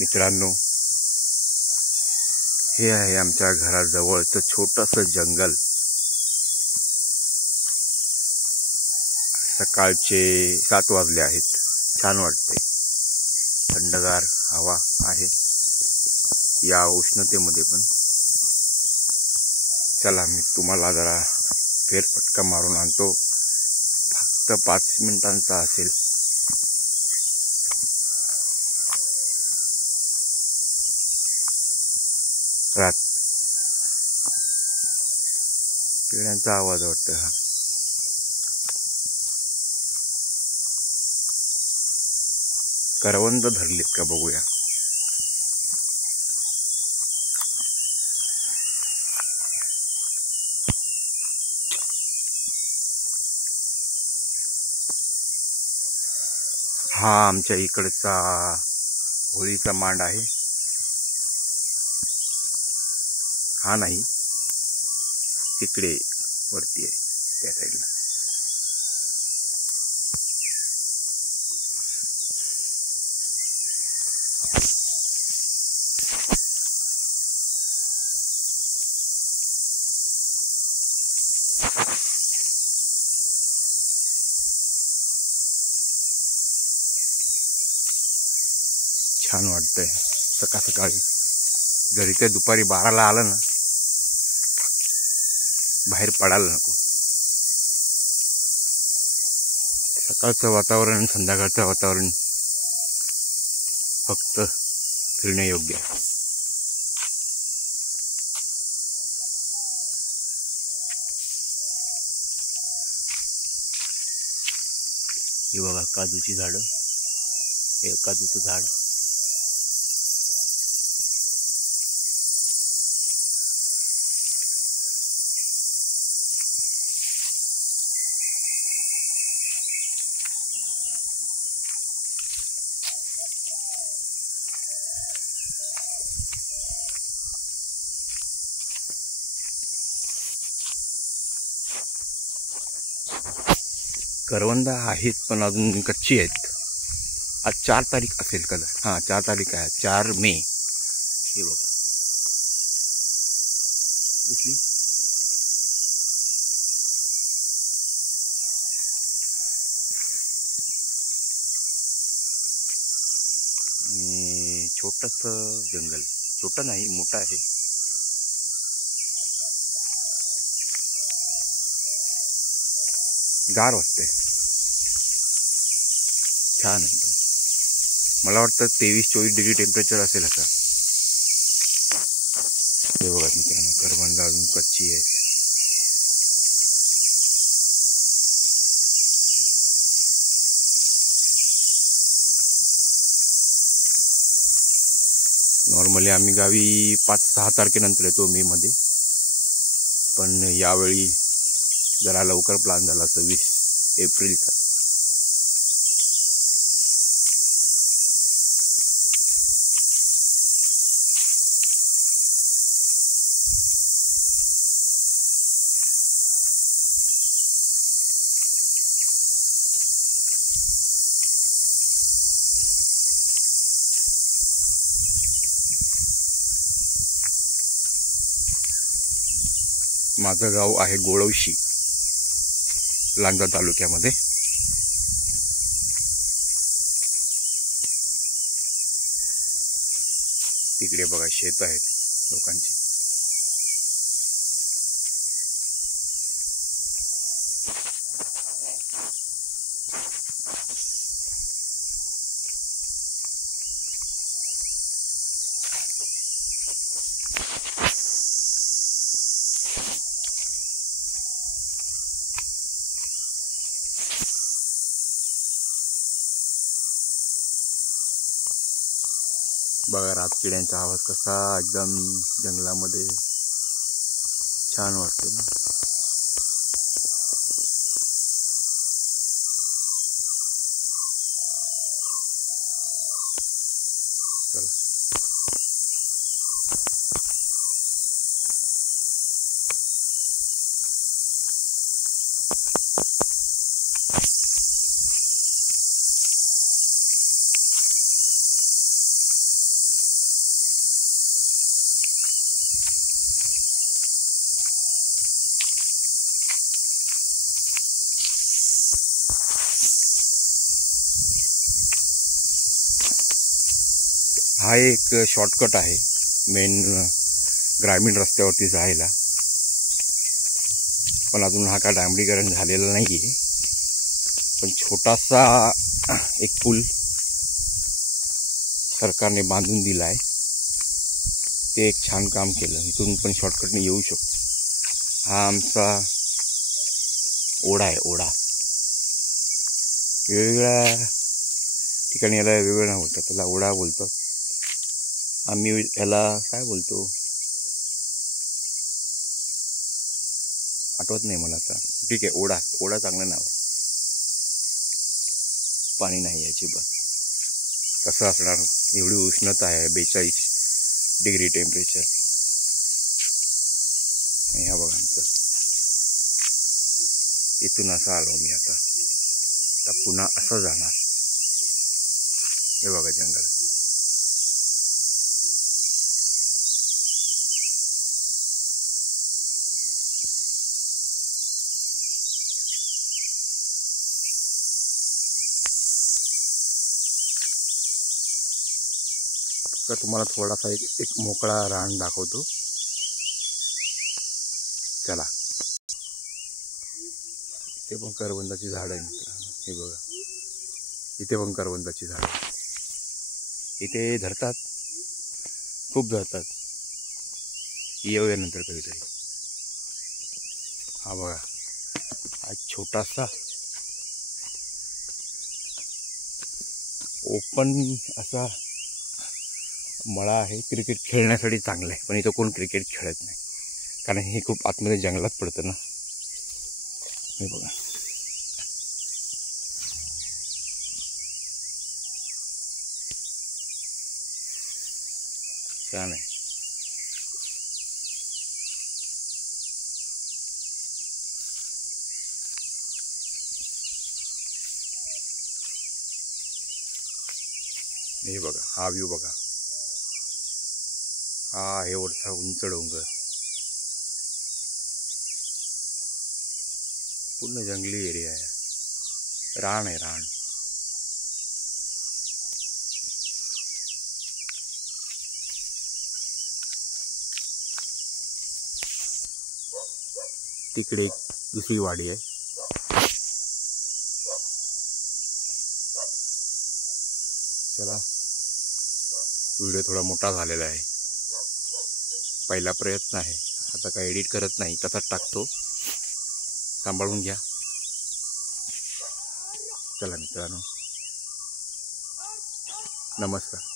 मित्रांनो, हे आहे आमच्या घराजवळचं छोटंसं जंगल। सकाळचे 7 वाजले आहेत। छान वाटते, थंडगार हवा आहे या उष्णतेमध्ये पण। चला मी तुम्हाला जरा फेरफटका मारून आणतो, फक्त 5 मिनिटांचा असेल। रात किड्यांचा आवाज वाटतो हा। करवंद धरलीत का बघूया। हा आमच्या इकडचा होळीचा मांड आहे। हा नाही, तिकडे वरती आहे त्या साईडला। छान वाटतंय सकाळ सकाळी। जरी ते दुपारी 12ला आलं ना, बाहेर पडायला नको। सकाळचं वातावरण आणि संध्याकाळचं वातावरण फक्त फिरण्यायोग्य आहे। हे बघा काजूची झाडं, हे काजूचं झाड। करवंद आहेत पण अजून कच्ची आहेत। आज 4 तारीख असेल कदा, हां 4 तारीख आहे, 4 मे। हे बघा दिसली। आणि छोटंसं जंगल, छोटं नाही मोठं आहे। गार वाटतंय, छान एकदम। मला वाटतं 23-24 डिग्री टेम्परेचर असेल आता। हे बघा मित्रांनो, करवंद अजून कच्ची आहेत। नॉर्मली आम्ही गावी 5-6 तारखेनंतर येतो मे मध्ये, पण यावेळी जरा लवकर प्लॅन झाला, 26 एप्रिलचा। माझं गाव आहे गोळवशी, लांजा तालुक्यामध्ये। तिकडे बघा शेत आहेत लोकांची। बघा रातकिड्यांचा आवाज कसा एकदम जंगलामध्ये छान वाटतो ना. चला हा एक शॉर्टकट आहे मेन ग्रामीण रस्त्यावरती जायला, पण अजून हा का डांबरीकरण झालेला नाही आहे. पण छोटासा एक पूल सरकारने बांधून दिला आहे, ते एक छान काम केलं. इथून पण शॉर्टकटने येऊ शकतो. हा आमचा ओढा आहे. ओढा वेगवेगळ्या ठिकाणी याला वेगवेगळं नाव होतं, त्याला ओढा बोलतात. आम्ही याला काय बोलतो आठवत नाही मला आता. ठीक आहे, ओढा. ओढा चांगलं नाव आहे. पाणी नाही अजिबात. कसं असणार, एवढी उष्णता आहे, 42 डिग्री टेम्परेचर. ह्या बघा आमचं. इथून असं आलो मी आता पुन्हा असं जाणार. हे बघा जंगल. तर तुम्हाला थोडासा एक मोकळा रान दाखवतो. चला. इथे पण करवंदाची झाड आहे मित्रांनो. हे बघा, इथे पण करवंदाची झाड. इथे धरतात, खूप धरतात. येऊया नंतर कधीतरी. हा बघा, हा छोटासा ओपन असा मळा आहे. क्रिकेट खेळण्यासाठी चांगलं आहे, पण इथं कोण क्रिकेट खेळत नाही, कारण हे खूप आतमध्ये जंगलात पडतं ना. हे बघा, छान आहे. हे बघा, हा व्ह्यू बघा. हा हे वरचा उंच डोंगर, पूर्ण जंगली एरिया आहे. रान आहे, रान. तिकडे एक दुसरी वाडी आहे. चला, व्हिडिओ थोडा मोठा झालेला आहे. पहिला प्रयत्न आहे, आता काय एडिट करत नाही, तसाच टाकतो. सांभाळून घ्या. चला मित्रांनो, नमस्कार.